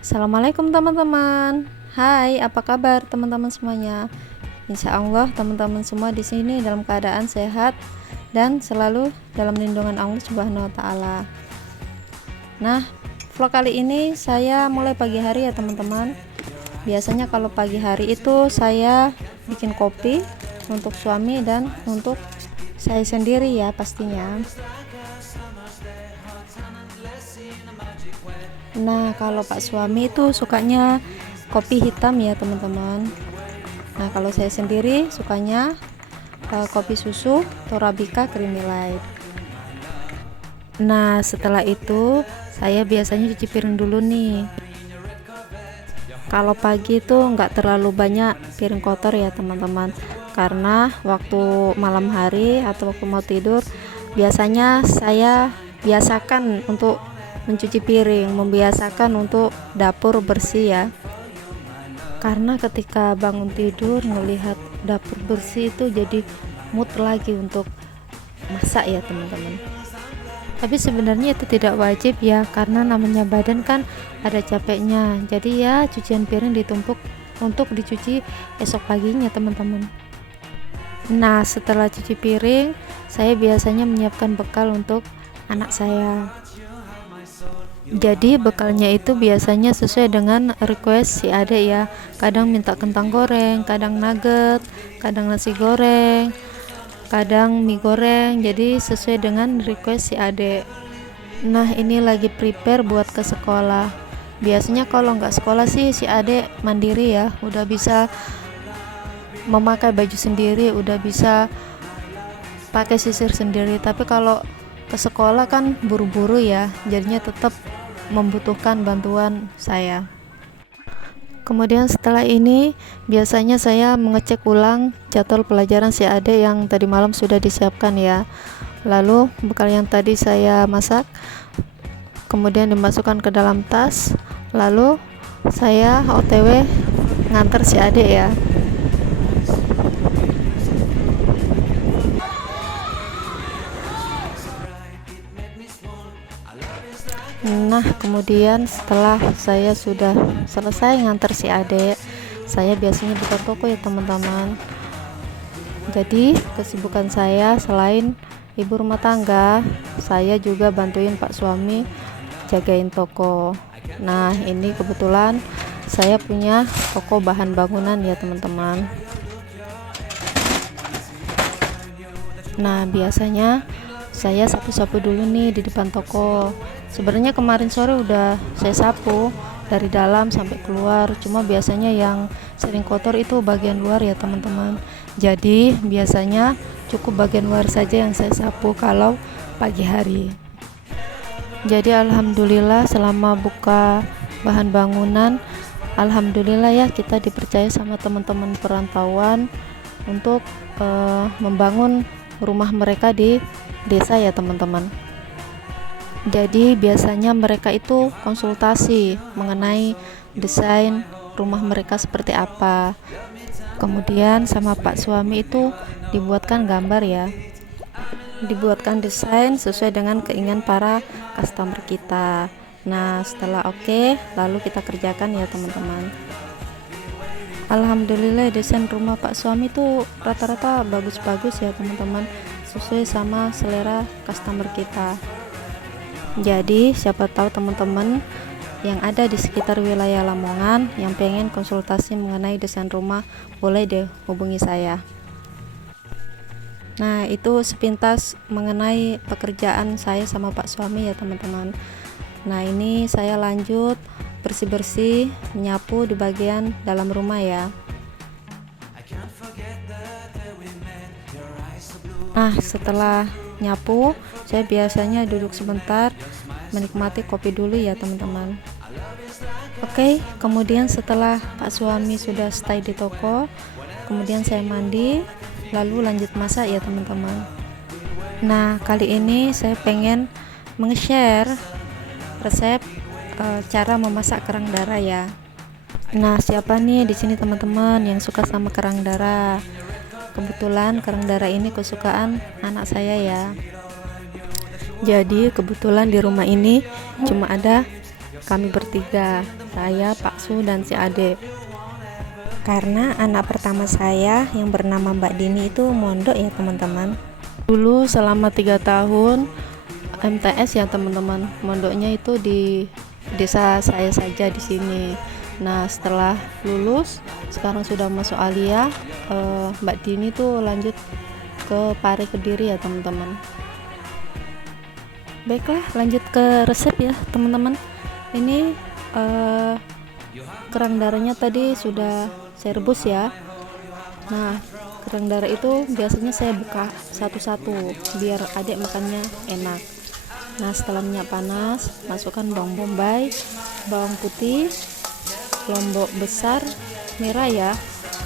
Assalamualaikum teman-teman. Hai, apa kabar teman-teman semuanya? Insya Allah teman-teman semua di sini dalam keadaan sehat dan selalu dalam lindungan Allah Subhanahu wa taala. Nah, vlog kali ini saya mulai pagi hari ya teman-teman. Biasanya kalau pagi hari itu saya bikin kopi untuk suami dan untuk saya sendiri ya pastinya. Nah, kalau Pak suami itu sukanya kopi hitam ya teman-teman. Nah, kalau saya sendiri sukanya kopi susu Torabika Creamy Light. Nah, setelah itu saya biasanya cuci piring dulu nih. Kalau pagi itu nggak terlalu banyak piring kotor ya teman-teman, karena waktu malam hari atau waktu mau tidur biasanya saya biasakan untuk mencuci piring, membiasakan untuk dapur bersih ya, karena ketika bangun tidur melihat dapur bersih itu jadi mood lagi untuk masak ya teman-teman. Tapi sebenarnya itu tidak wajib ya, karena namanya badan kan ada capeknya, jadi ya cucian piring ditumpuk untuk dicuci esok paginya teman-teman. Nah, setelah cuci piring saya biasanya menyiapkan bekal untuk anak saya. Jadi bekalnya itu biasanya sesuai dengan request si adek ya, kadang minta kentang goreng, kadang nugget, kadang nasi goreng, kadang mie goreng, jadi sesuai dengan request si adek. Nah, ini lagi prepare buat ke sekolah. Biasanya kalau nggak sekolah sih si adek mandiri ya, udah bisa memakai baju sendiri, udah bisa pakai sisir sendiri. Tapi kalau ke sekolah kan buru-buru ya, jadinya tetap membutuhkan bantuan saya. Kemudian setelah ini biasanya saya mengecek ulang jadwal pelajaran si adik yang tadi malam sudah disiapkan ya. Lalu bekal yang tadi saya masak kemudian dimasukkan ke dalam tas, lalu saya OTW nganter si adik ya. Nah, kemudian setelah saya sudah selesai nganter si adek, saya biasanya buka toko ya teman-teman. Jadi kesibukan saya selain ibu rumah tangga, saya juga bantuin Pak suami jagain toko. Nah, ini kebetulan saya punya toko bahan bangunan ya teman-teman. Nah, biasanya saya sapu-sapu dulu nih di depan toko. Sebenarnya kemarin sore udah saya sapu dari dalam sampai keluar, cuma biasanya yang sering kotor itu bagian luar ya teman-teman. Jadi biasanya cukup bagian luar saja yang saya sapu kalau pagi hari. Jadi alhamdulillah selama buka bahan bangunan, alhamdulillah ya kita dipercaya sama teman-teman perantauan untuk membangun rumah mereka di desa ya teman-teman. Jadi biasanya mereka itu konsultasi mengenai desain rumah mereka seperti apa, kemudian sama Pak suami itu dibuatkan gambar ya, dibuatkan desain sesuai dengan keinginan para customer kita. Nah, setelah oke, lalu kita kerjakan ya teman-teman. Alhamdulillah desain rumah Pak suami itu rata-rata bagus-bagus ya teman-teman, sesuai sama selera customer kita. Jadi siapa tahu teman-teman yang ada di sekitar wilayah Lamongan yang pengen konsultasi mengenai desain rumah, boleh deh hubungi saya. Nah, itu sepintas mengenai pekerjaan saya sama Pak suami ya teman-teman. Nah, ini saya lanjut bersih-bersih, menyapu di bagian dalam rumah ya. Nah, setelah nyapu saya biasanya duduk sebentar menikmati kopi dulu ya teman-teman. Oke, kemudian setelah Pak suami sudah stay di toko, kemudian saya mandi lalu lanjut masak ya teman-teman. Nah, kali ini saya pengen meng-share resep cara memasak kerang darah ya. Nah, siapa nih di sini teman-teman yang suka sama kerang darah? Kebetulan kerang darah ini kesukaan anak saya ya. Jadi kebetulan di rumah ini cuma ada kami bertiga, saya, Pak Su, dan si Ade. Karena anak pertama saya yang bernama Mbak Dini itu mondok ya teman-teman. Dulu selama 3 tahun MTS ya teman-teman, mondoknya itu di desa saya saja di sini. Nah setelah lulus sekarang sudah masuk aliyah, Mbak Dini tuh lanjut ke Pare Kediri ya teman-teman. Baiklah, lanjut ke resep ya teman-teman. Ini kerang darahnya tadi sudah saya rebus ya. Nah kerang darah itu biasanya saya buka satu-satu biar adik makannya enak. Nah setelah minyak panas, masukkan bawang bombay, bawang putih, lombok besar merah ya.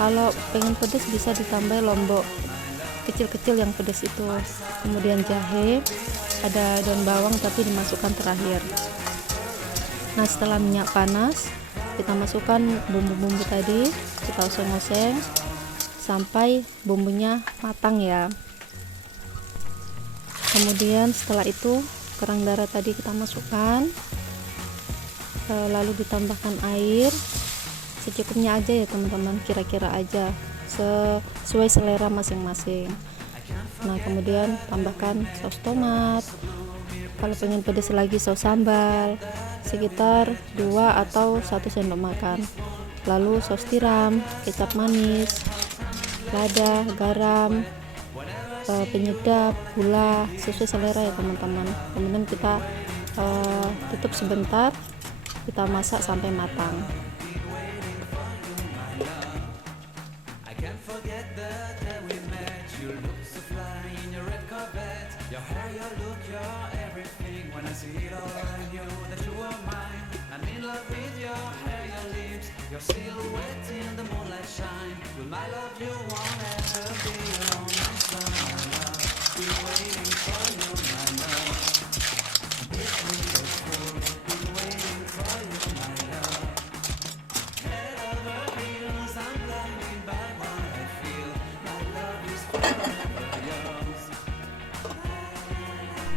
Kalau pengen pedas bisa ditambah lombok kecil-kecil yang pedas itu. Kemudian jahe, ada daun bawang tapi dimasukkan terakhir. Nah setelah minyak panas, kita masukkan bumbu-bumbu tadi, kita oseng-oseng sampai bumbunya matang ya. Kemudian setelah itu kerang darah tadi kita masukkan, lalu ditambahkan air secukupnya aja ya teman-teman, kira-kira aja sesuai selera masing-masing. Nah kemudian tambahkan saus tomat, kalau pengen pedas lagi saus sambal sekitar 2 atau 1 sendok makan, lalu saus tiram, kecap manis, lada, garam, penyedap, gula sesuai selera ya teman-teman. Kemudian kita tutup sebentar, kita masak sampai matang.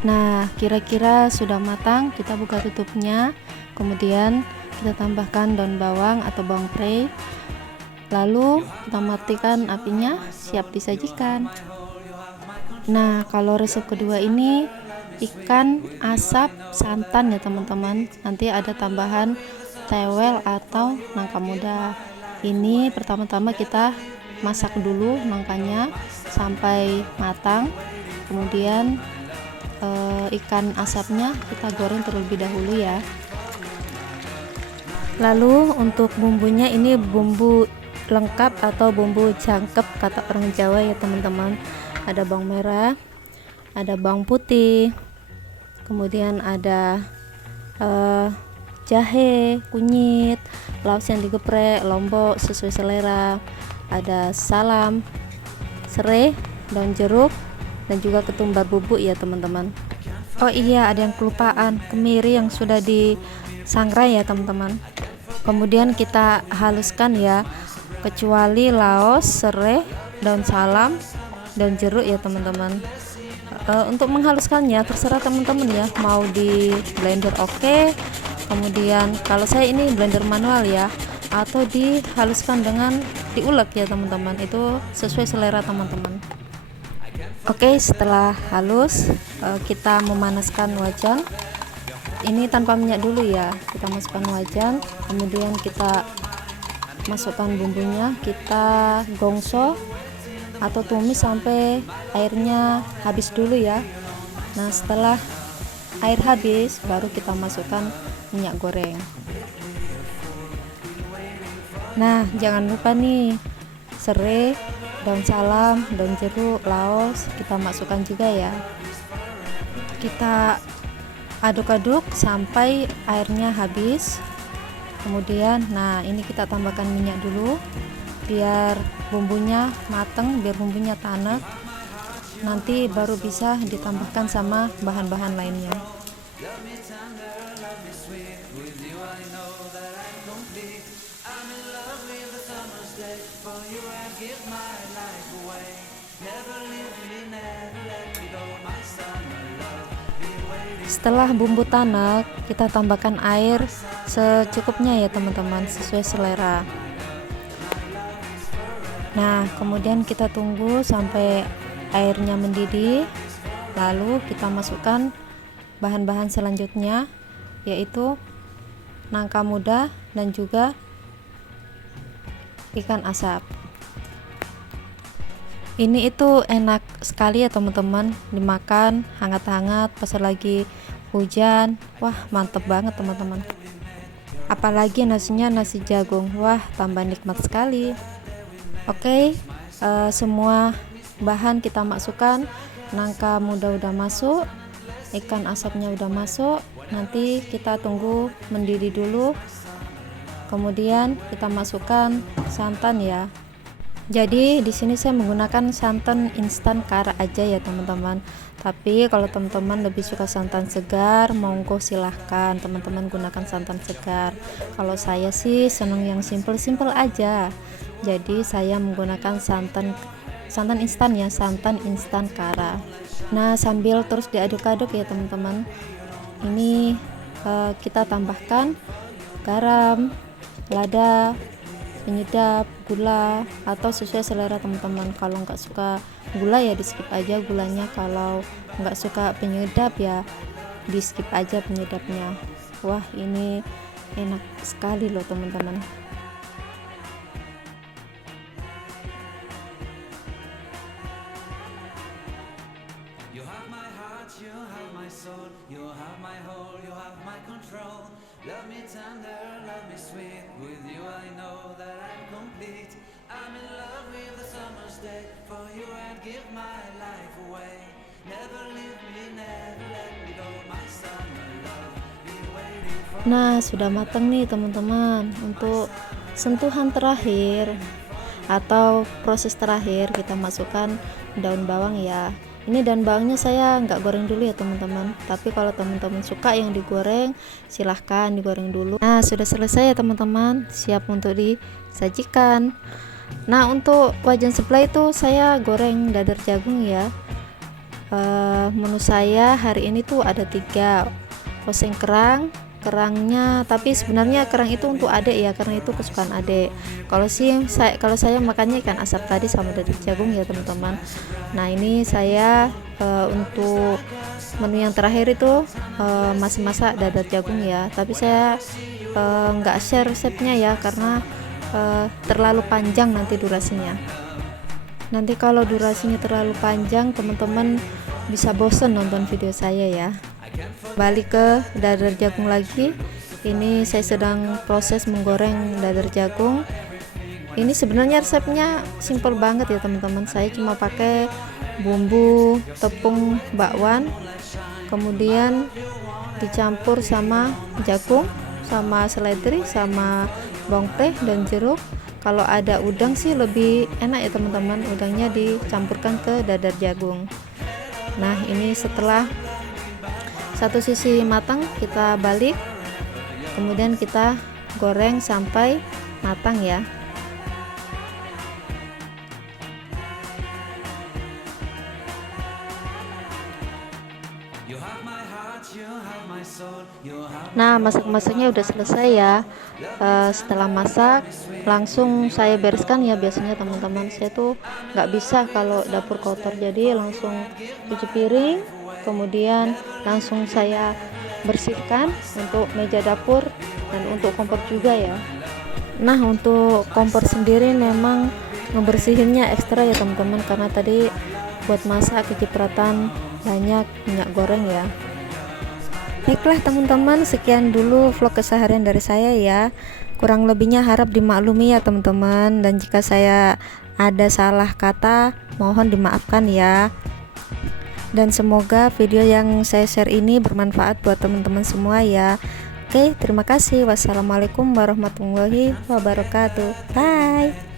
Nah kira-kira sudah matang, kita buka tutupnya, kemudian kita tambahkan daun bawang atau bawang prei, lalu kita matikan apinya, siap disajikan. Nah kalau resep kedua ini ikan asap santan ya teman-teman, nanti ada tambahan tewel atau nangka muda. Ini pertama-tama kita masak dulu nangkanya sampai matang, kemudian ikan asapnya kita goreng terlebih dahulu ya. Lalu untuk bumbunya ini bumbu lengkap atau bumbu jangkep kata orang Jawa ya teman-teman. Ada bawang merah, ada bawang putih, kemudian ada jahe, kunyit, laos yang digeprek, lombok sesuai selera, ada salam, serai, daun jeruk, dan juga ketumbar bubuk ya teman-teman. Oh iya, ada yang kelupaan, kemiri yang sudah disangrai ya teman-teman. Kemudian kita haluskan ya, kecuali laos, serai, daun salam, dan jeruk ya teman-teman. Untuk menghaluskannya terserah teman-teman ya, mau di blender oke. Kemudian kalau saya ini blender manual ya, atau dihaluskan dengan diulek ya teman-teman, itu sesuai selera teman-teman. Oke, setelah halus kita memanaskan wajan. Ini tanpa minyak dulu ya, kita masukkan wajan, kemudian kita masukkan bumbunya, kita gongso atau tumis sampai airnya habis dulu ya. Nah setelah air habis baru kita masukkan minyak goreng. Nah jangan lupa nih serai, daun salam, daun jeruk, laos kita masukkan juga ya. Kita aduk-aduk sampai airnya habis. Kemudian nah ini kita tambahkan minyak dulu biar bumbunya mateng, biar bumbunya tanek, nanti baru bisa ditambahkan sama bahan-bahan lainnya. Setelah bumbu tanak, kita tambahkan air secukupnya ya teman-teman, sesuai selera. Nah, kemudian kita tunggu sampai airnya mendidih, lalu kita masukkan bahan-bahan selanjutnya, yaitu nangka muda dan juga ikan asap. Ini itu enak sekali ya teman-teman, dimakan hangat-hangat pas lagi hujan. Wah, mantep banget teman-teman. Apalagi nasinya nasi jagung, wah tambah nikmat sekali. Oke, semua bahan kita masukkan. Nangka muda udah masuk, ikan asapnya udah masuk. Nanti kita tunggu mendidih dulu, kemudian kita masukkan santan ya. Jadi di sini saya menggunakan santan instan kara aja ya teman-teman. Tapi kalau teman-teman lebih suka santan segar, monggo silahkan teman-teman gunakan santan segar. Kalau saya sih seneng yang simple-simple aja. Jadi saya menggunakan santan instan ya, santan instan kara. Nah, sambil terus diaduk-aduk ya teman-teman. Ini kita tambahkan garam, lada, penyedap, gula, atau sesuai selera teman-teman. Kalau nggak suka gula ya di skip aja gulanya, kalau nggak suka penyedap ya di skip aja penyedapnya. Wah, ini enak sekali loh teman-teman. You have my heart, you have my soul, you have my whole, you have my control. Love me tender, love me sweet, with you I know that I'm complete. I'm in love with the summer's day, for you I'd give my life away. Never leave me, never let me go, my summer love, be waiting for. Nah, sudah matang nih teman-teman. Untuk sentuhan terakhir atau proses terakhir, kita masukkan daun bawang ya. Ini daun bawangnya saya nggak goreng dulu ya teman-teman, tapi kalau teman-teman suka yang digoreng silahkan digoreng dulu. Nah, sudah selesai ya teman-teman, siap untuk disajikan. Nah, untuk wajan sebelah itu saya goreng dadar jagung ya. Menu saya hari ini tuh ada 3 oseng kerangnya, tapi sebenarnya kerang itu untuk adek ya, karena itu kesukaan adek. Kalau saya makannya ikan asap tadi sama dadar jagung ya teman-teman. Nah, ini saya untuk menu yang terakhir itu masih masak dadar jagung ya, tapi saya nggak share resepnya ya, karena terlalu panjang nanti durasinya. Nanti kalau durasinya terlalu panjang teman-teman bisa bosen nonton video saya ya. Balik ke dadar jagung lagi. Ini saya sedang proses menggoreng dadar jagung. Ini sebenarnya resepnya simple banget ya teman-teman. Saya cuma pakai bumbu tepung bakwan, kemudian dicampur sama jagung, sama seledri, sama bawang putih dan jeruk. Kalau ada udang sih lebih enak ya teman-teman, udangnya dicampurkan ke dadar jagung. Nah, ini setelah satu sisi matang kita balik, kemudian kita goreng sampai matang ya. Nah, masak-masaknya udah selesai ya. Setelah masak langsung saya bereskan ya, biasanya teman-teman saya tuh nggak bisa kalau dapur kotor, jadi langsung cuci piring, kemudian langsung saya bersihkan untuk meja dapur dan untuk kompor juga ya. Nah, untuk kompor sendiri memang membersihinnya ekstra ya teman-teman, karena tadi buat masak kecipratan banyak minyak goreng ya. Baiklah teman-teman, sekian dulu vlog keseharian dari saya ya. Kurang lebihnya harap dimaklumi ya teman-teman, dan jika saya ada salah kata mohon dimaafkan ya. Dan semoga video yang saya share ini bermanfaat buat teman-teman semua ya. Oke, terima kasih. Wassalamualaikum warahmatullahi wabarakatuh. Bye.